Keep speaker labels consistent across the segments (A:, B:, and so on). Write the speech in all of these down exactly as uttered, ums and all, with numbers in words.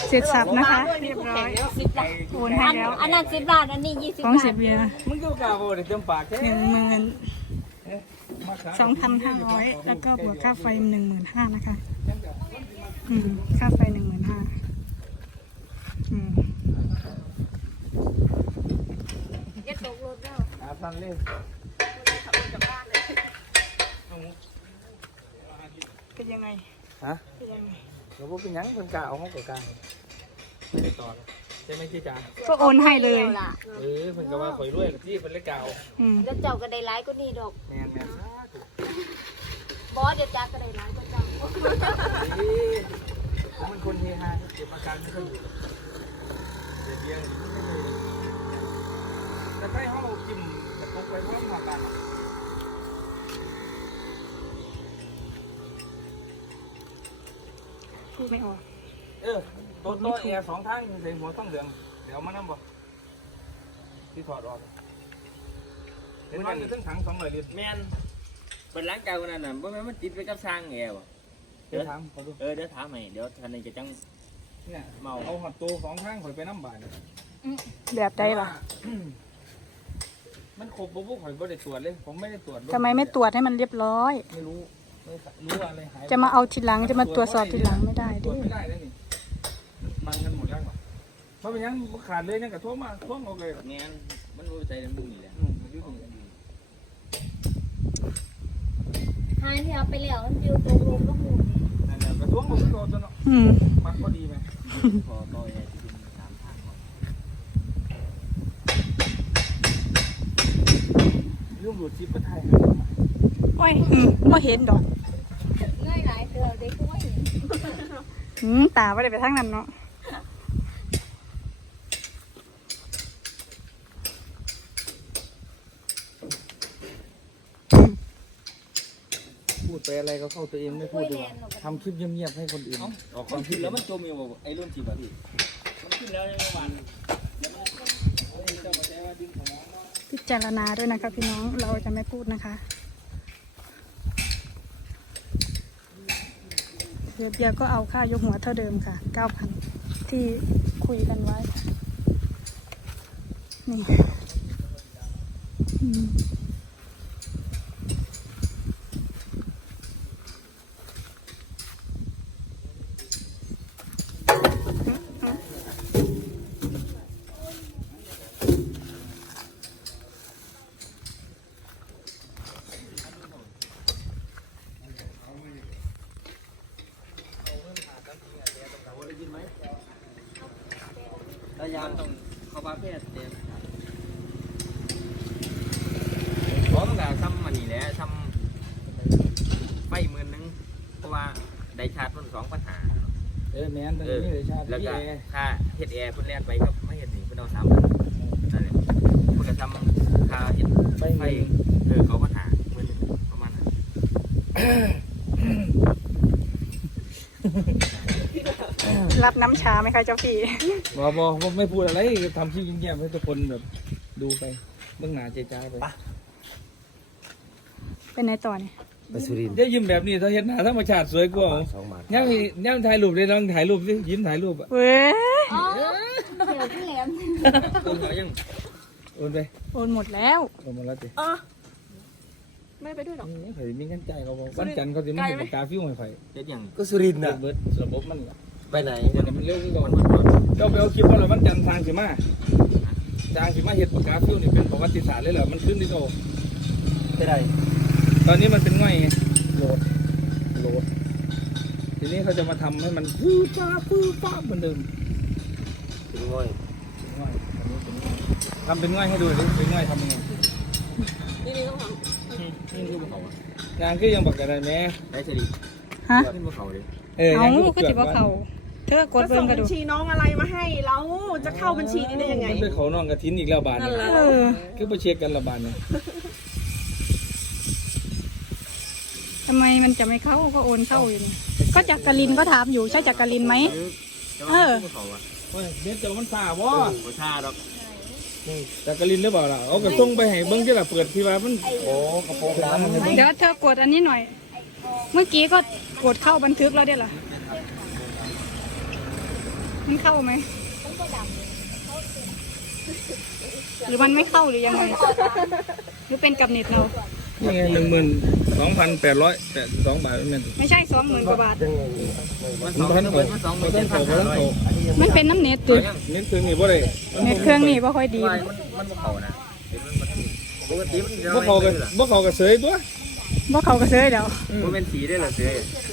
A: เสร็จสับนะคะเรียบร้อยโอนให้แล้ว
B: อันนั้นสิบบาทอันนี้ยี่สิบ
A: ของ
B: บา
A: เสี
B: ท
A: ยเบียร์
C: มึงก็กล่าวว่าเดี๋ยวจำปากแค่
A: หนึ่งหมื่นสองพันห้าร้อยแล้วก็บวกค่าไฟหนึ่งหมื่นห้านะคะอืมค่าไฟหนึ่งหมื่นห้าอืม
B: จะตกรถแล้ว
C: อาฟังเลย
A: เป็นยังไง
C: ฮะ
A: เป็นยังไง
C: เราบอกเป็นยังคนกล่าวเขากับกลางไม่ได้ต่อใช่ไหมที่จ้า
A: ก็โอนให้เลย
C: เออเพิ่นก็ว่าข่อยรวยกับที่เพิ่นเลยกล่าว
A: อืม
B: แล้วเจ้าก็ได้ร้ายก็นี่ดอก
C: แม่นแม่น
B: บอสเดี๋ยวจ้าก็ได้ร้ายก็เจ้า
C: มันคนเฮฮาเก็บอาการไม่ค่อยอยู่เดี๋ยวเดียวไม่ค่อยเลยแต่ใครเขากินแต่พกไปพร้อมหัวกัน
A: พูดไม่ออก
C: เออโต๊ะโต๊ะแอร์สองทางมีใส่หัวต้องเหลืองเดี๋ยวมานั่งบ่ที่ถอดออกเห็นว่าอยู่ทั้งถังสองร้อยลิตร
D: แม่นเป็นล้างกายวันนั้นน่ะเพราะมันติดไปกับสร้างแอร์บ่
C: เดี๋ยวถามเขาดู
D: เออเดี๋ยวถามให้เดี๋ยวทันนี้จะจัง
C: เนี่ยเมาเอาหัดตัวสองข้างข่อยไปน้ำบ่าย
A: แบบใดล่ะ
C: มันครบปุ๊บข่อยไม่ได้ตรวจเลยผมไม่ได้ตรวจ
A: ทำไมไม่ตรวจให้มันเรียบร้อย
C: ไม่รู้ไม่รู้อะไรหาย
A: จะมาเอาทีหลังจะมาตรวจสอบทีหลังไม่ได้
C: ตร
A: ดิ
C: วจไม่ได้เลยนี่มันกันหมดแล้วเพราะเป็นยังขาดเลยยังกระท่วมมาท่วมเอาเลย
D: แม่นมันรู้ใจน้ำมูกนี่แหละ
C: อืมอยู่ตรงนี้
B: หายที่เอาไปแล้วมันอยู่ตรงลมก็หู
C: นั่นแหละกระท่วมมันโดนจน
A: อืม
C: มันพอดีไหม
D: พอต่อแอร์จะเป็นสามทางก่อน
C: ยุ่งดูดชิปประไทย
A: โอ้ยอืมไม่เห็นดอก
B: ง่ายหลายเสือได้กล้วย
A: อืมตาไม่ได้ไปทางนั้นเนาะ
C: พูดไปอะไรก็เข้าตัวเองไม่พูดดีกว่าทำคลิปเงียบๆให้คนอื่น
D: ออกความคิดแล้วมันจมอยู่บ่ไอ้รุ่นจีบอ่ะพี่มันขึ้นแล้วในวัน
A: พิจารณาด้วยนะคะพี่น้องเราจะไม่พูดนะคะเบียร์เบียร์ก็เอาค่ายกหัวเท่าเดิมค่ะเก้าพันที่คุยกันไว้นี่อืม
D: ระยะต้องเข้าบ้านแพทย์เต็มพร้อมกับซ้ำมันนี่แหละซ้ำไฟหมื่นนึงเพราะว่าได้ชาร์จมันสองปัญหา
C: เออแมนตอนนี้เลยชาติ
D: แล้วก็
C: พี่เอ
D: ค่าเฮ็ดแอร์เพิ่นแล่นไปครับไม่เฮ็ดนี่เพิ่นเอาสามพันนั่นแหละเพิ่นก็ทำค่าเฮ็ดไฟเออเขาปัญหาเพิ่นประมาณนั้น
A: รับน้ำชาไหมคะเจ้าพี่
C: บอบอไม่พูดอะไรทำคลิปเงียบๆให้ทุกคนแบบดูไปเบื้องหน้าเจ๊จ้าไป
A: เป็นไงต่อเนี่ย
E: ไปสุรินทร์
C: ได้ยิ้มแบบนี้ถ้าเห็นหน้าธรรมชาติสวยกว่า
E: สองบาท
C: ย่างย่างถ่ายรูปเลยลองถ่ายรูปสิยิ้มถ่ายรูปอ่ะ
A: เว้ย
B: อ๋อเดี๋ยวพี่แหลม
D: ตัวเขายัง
C: โอนไป
A: โอนหมดแล้ว
C: โอนมาแล้วสิ
A: ไม่ไปด้วยหรอ
C: นี่ข่อยมีเงินใจายเขาบอกวันจันทร์เขาจะมาเห็นปากกาฟิวให้ข่อย
D: เฮ็ดหยัง
E: ก็สุรินทร์
C: เบิ
E: น่ะ
C: ดเบิดระบบมันล่ะ
E: ไปไหน
C: เดี๋ยวมันเร็วขึ้นก่อนเจ้าไปเอาคลิปว่าเราวันจันทร์ทางสิมาทางสิมาเห็ดปากกาฟิวนี่เป็นประวัติศาสตร์เลยเหรอมันขึ้นที่โต
E: ไปไหน
C: ตอนนี้มันเป็นง่อยไง
E: โหลดโหลด
C: ทีนี้เขาจะมาทำให้มันฟื้นฟ้าฟื้นฟ้าเหมือนเดิม
E: ถึงง่อย
C: เป็นง่อยอันนี้เป็นง่อยทำเป็นง่อยให้ดูดิเป็นง่อยทำยังไง
D: นี่นี่ต้องทำนี่คือบ่เขาอ่ะ
C: งานคือยังบอกอะไรแม่
D: ได้สิริ
A: ฮะ
D: ขึ้นบ่เขาเลย
C: เออ
A: เอา
C: ยัง
A: ก็จิบว่าเขาเธอกด
F: ก็
A: เบิ้
F: ส่
A: ง
F: ง
A: กระ
F: บั
A: ดู
F: ญชีน้องอะไรมาให้แล้วจะเข้าบัญชีนี้ได้ยังไง
C: มันเป็นเขาน้องกระถินอีกแล้วบาท
F: นั่
C: เนี่ย
F: นแหละ
A: เออ
C: คือไปเช็คกันละบาทเนี่ย
A: ทำไมมันจะไม่เข้าก็โอนเข้าอยู่นี่ก็จักกะลินก็ถามอยู่ใช่จักกะลินไหม เออ
D: เขาอ่ะ
C: เฮ้ยเน็ตเจ้ามันฝ่าบ่
D: บ่ชาดอก
C: แต่กระลินหรือเปล่าล่ะเอากระส่งไปให้เบิ้งที่ละเปิดที่ว่ามัน
E: โอ้กระโปรงดำ
A: เดี๋ยวเธอกดอันนี้หน่อย เมื่อกี้ก็กดเข้าบันทึกแล้วเด้เหรอมันเข้าไหม
B: มันก็ดำเลย
A: หรือมันไม่เข้าหรือยังไงหรือเป็นกับเน็ตเรา
C: นี่ไงหนึ่งหมื่นสองพันแปดร้อยแปดสองบาทไม่แม่น
A: ไม่ใช่สองหมื่นกว่าบาท
D: มันสองมันมันสองมันเจ็ดพันห้าร้อย
A: มันเป็นน้ำเน็ตตัว
C: นี่คือนี่บ่ได้
A: เน็ตเครื่องนี่ไม่ค่อยดี
D: มันมันมันเขานะปกติมันจะ
C: บ่เขากับบ่เขากับเสยตัว
A: ว่าเขากระเซยเดี๋ยว
D: มันเป็นสีได้เหรอเสือ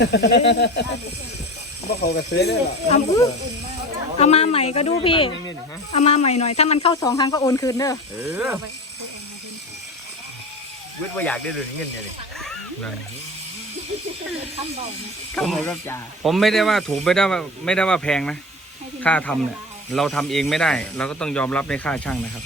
C: บ่เขากับเสยได้หรอ
A: เอาเอามาใหม่ก็ดูพี่ เอามาใหม่หน่อย ถ้ามันเข้าสองครั้งก็โอนคืนเด้อ
D: เออวิทย์ว่าอยากได้หรือเงินเนี่ย
C: ผมผมไม่ได้ว่าถูกไม่ได้ว่าไม่ได้ว่าแพงนะค่าทำเนี่ยเราทำเองไม่ได้ เราก็ต้องยอมรับในค่าช่างนะครับ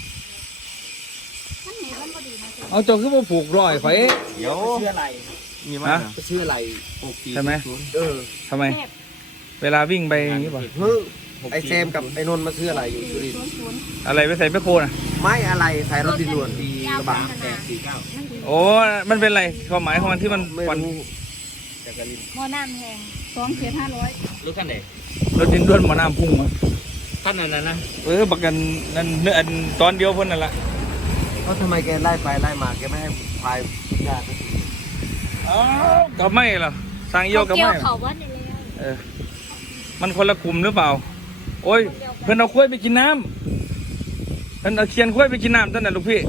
C: เอาจงขึ้นมาผูกร้อยไฟ
D: เดี๋ยวชื่ออะไรมีมั้ยชื่ออะไร
C: ใช่ไหม
E: เออ
C: ทำไม เวลาวิ่งไปอย่างนี้ป่ะ
E: เฮ้ยไอแซมกับไอ้นนท์มาซื้ออะไรอยู่สุรินทร์
C: อะไรไปใส่ไปโคนะ
E: ไม่อะไรใส่รถดินด่วน
B: กระบะ
D: แปดสี่เก้า
C: โอ้มันเป็นอะไรความหมายของมันที่มัน
E: ไม่
C: ควัน
E: รู้
D: จากกะลิน
B: หม้อน้ำแห้ง
A: สองเขียนห้าร้อย
D: รถคันไหน
C: รถดินด้วนมาน้ำพุ่งมา
D: คันนั้นนะนะ
C: เออบักกันนั่นเนื้ออันตอนเดียวเพิ่นนั่นแหละ
E: เพราะทำไมแกไล่ไปไล่มาแกไม่ให้พายญาติ
C: อ้าวกับไม่เหรอสร้างเยี่ยวกับ
B: เกี่ย
C: ไม่
B: ว
C: เหรอ
B: เขาว่าในแล้ว
C: เออมันคนละกลุ่มหรือเปล่า โอ้ยเพิ่นเอากล้วยไปกินน้ำเพิ่นเอาเคียนกล้วยไปกินน้ำท่านน่ะลูกพี่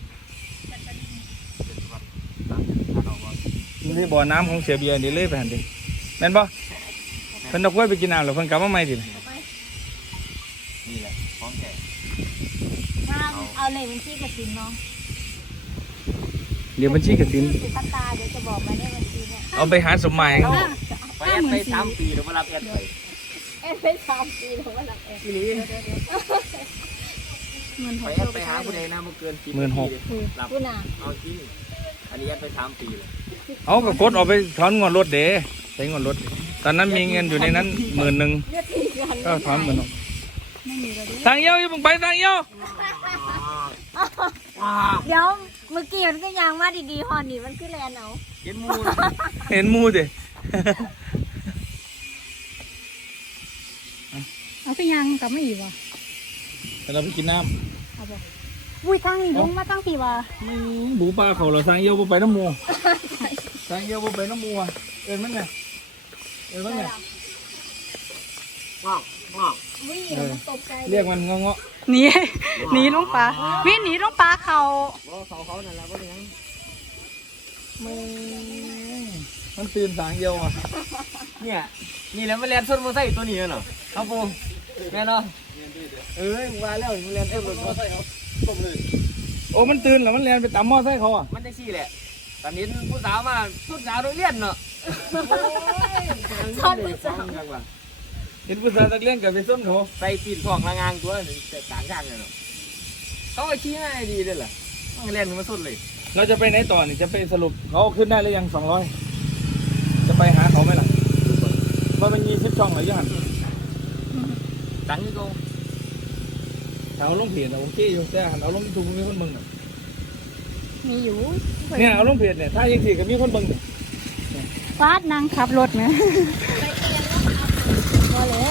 C: นี่บ่อน้ำของเสียเบียร์นี่เลยไปหันดิแม่นบ่เพิ่นเอากล้วยไปกินน้ำแล้วเพิ่นกลับมาใหม่ดิ
D: นี่แหละพร้อมแก่
B: ถ้าเอาเลยบัญชีกระสินเนาะ
C: เดี๋ยวบัญชีกสิน
B: สุตตาเดี๋ยวจะบอกมาในบัญชีเนี่ย
C: เอาไปหาสมหมาย
D: ไปแอดไปสามปีหรือมารับแอดไป
B: เอ็นไปสามปีหรือว่าหลังเอ็น
D: ทีนี้
A: เงินห
D: ไป
A: ก
D: แอดไปหาผู้ใดนะมันเกินสิบรับ
B: กูน่ะ
D: เอาจริงอันนี้แอดไปสามปีเลย
C: เอาก็กดออกไปถอนงวดรถเด้ใช้งวดรถดิตอนนั้นมีเงินอยู่ในนั้นหมื่นหนึ่ง
B: เลือดตีกัน
C: ก็ถอนหมื่นหนึ่ง
A: ไม่มีแล้วดิ
C: ทางเยี่ยวอย่าเพิ่งไปทางเยี่ยว
B: เดี๋ยวเมื่อกี้มันก็ยางมาดีๆหอนนี่มันคือแลนเอา
D: เห็นมู
C: เห็นหมูดิ
A: เอาไปยังกลับไม่อีกว่ะ
C: แต่เราไปกินน้
A: เอาบอกอุ้ยตั้งนี่ลงมาตั้งปีว่ะ
C: ำหมูปลาเขาเราทางเยี่ยวบ่ไปน้ำหมูทางเยี่ยวบ่ไปน้ำหมูอ่ะเอ็นมันไงเอ็นมันไง
E: ว้าวว้าว
B: วิ่งมันตกใจ
C: เรียกมันเงาะเงาะ
A: หนีหนีลงปลาวิ่งหนีลงปลาเขา
E: เขาเขานั่นแหละว่าอย่างนั้น
C: มันตื่นทางเยี่ยวอ่ะ
D: เนี่ยนี่แหละมันเรียนส้นมอไซค์ตัวนี้เนาะครับผมแม่เนาะ
E: เอ้ยมาแล้วมันเรียนเอ็มรถมอเตอร์เขาต้มเลย
C: โอ้มันตื่นแล้วมันเรียนไปตามมอไซค์เขาอ่ะ
D: มันได้สี่แหละตอนนี้ผู้สาวมาผู้สาวโรงเรียนเนาะ
B: ทอดมือสาว
C: เห็นผู้ชายนักเรียนกับไปส้นเขา
D: ใส่ปีนของละงางตัวหนึ่งแต่ต่างกันเนาะเขาไอ้ชี้ง่ายดีด้วยล่ะต้องเรียนมาสุดเลย
C: เราจะไปไหนต่อนี่จะไปสรุปเขาขึ้นได้หรือยังสองร้อยจะไปหาเขาไหมล่ะว่ามันมีสิบช่องหรือยัง
D: ตังค์ก็
C: เอาลงเพจอะโอเคอยู่แต่เอาลงยูทูบมีคนเบิ่งอะ
A: มีอยู่
C: เนี่ยเอาลงเพจเนี่ยถ้ายังสี่ก็มีคนเบิ่งเนี่ย
A: ฟาดนางขับรถไหมพอแล้ว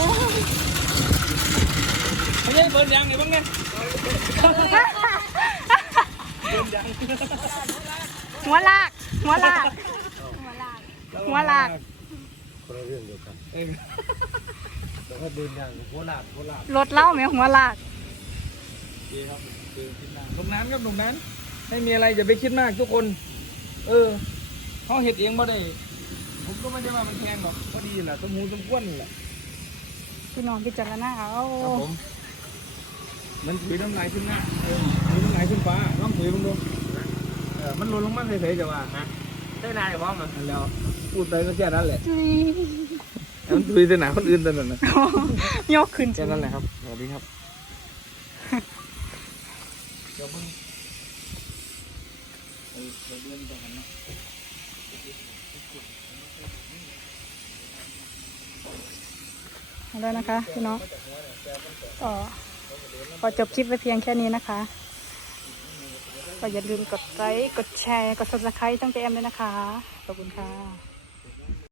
C: ไม่ใช่เบิร์นยางไงบ้างไงเบิร์นยาง
A: หัวลากหัวลากหัวลาก
E: คนละเรื่องเดียวกัน
C: เออ
E: แต่ถ้าเดินอย่างโคราชโคราช
A: รถเล่าไหมหัวลาก
C: ดีครับลงน้ำครับลงน้ำไม่มีอะไรอย่าไปคิดมากทุกคน เออเขาเห็ดเองบ่ได้ผมก็ไม่ได้ว่ามันแพงหรอกก็ดีแหละสมหูสมควรแหละ
A: พี่น้องพิจารณาเอา
C: ครับผมมันถุยน้ำลายขึ้นหน้าเออถุยน้ำลายขึ้นฟ้าน้องถุยลงดูเออมันหล่นลงมาเฉยๆจะว่าฮะ
D: ได้นานพร้อมมั้ย
C: อันแล้วพูดไปก็แค่นั้นแหละแต่มันถุยแต่หนาคนอื่นแต่นั่นนะ
A: ยกขึ้น
C: แค่นั้นแหละครับสวัสดีครับเดี๋ยวมึงเออเดี๋ยวเดือนจะหันนะ
A: เอาแล้วนะคะพี่น้องก็ขอจบคลิปไว้เพียงแค่นี้นะคะก็อย่าลืมกดไลค์กดแชร์กด ซับสไครบ์ ช่องเจแอมด้วยนะคะขอบคุณค่ะ